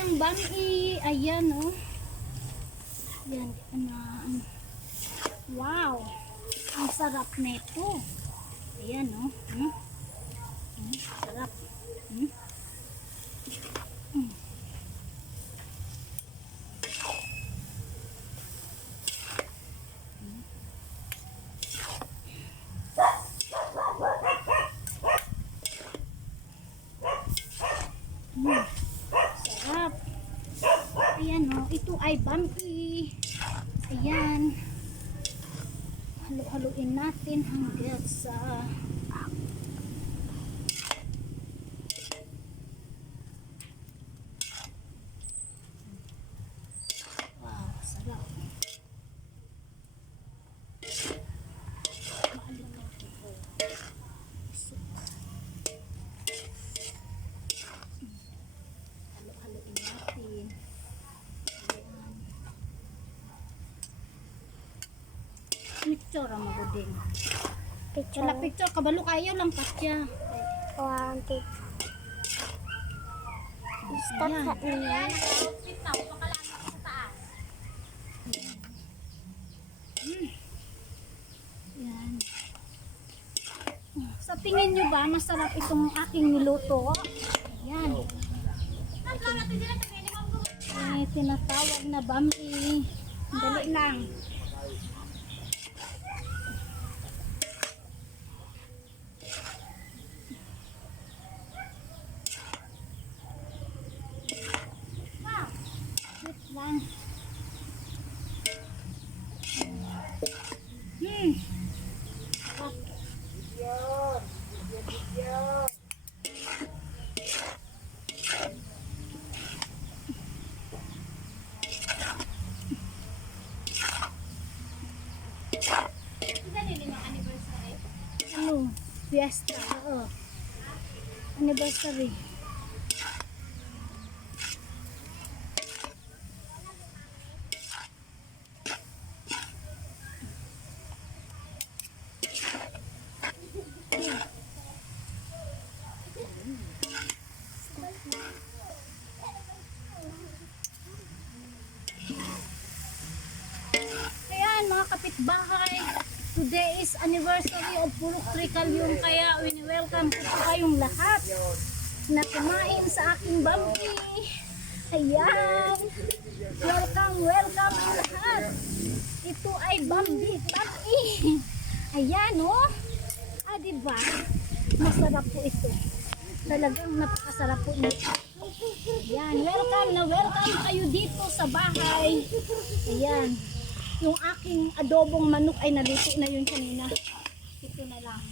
ng bami. Ayan, oh. Ayan, wow. Ang sarap nito. Ayan, oh. Sarap. Sarap. Ayan, oh. Ito ay bami. Ayan. Halo-haloin natin hanggang sa wow, sarap. Halo-haloin natin. Picture ang magudin. Picture. Wala picture, kabalo kayo lang katya. One, two. Stop sa niya. Yan. Sa tingin nyo ba, masarap itong aking niluto? Yan. Ay, tinatawag na bami. Dali lang. Wait lang. Ano? Fiesta. Oo. Anniversary. Ayan mga kapitbahay, today is anniversary of Purok Tricalium, kaya welcome ko po kayong lahat na kumain sa aking bami. Ayan, welcome ang lahat. Ito ay bami. Ayan, oh. Diba? Masarap po ito. Talagang napakasarap po nito. Ayan, welcome kayo dito sa bahay. Ayan. Yung aking adobong manok ay naluto na yun kanina. Ito na lang.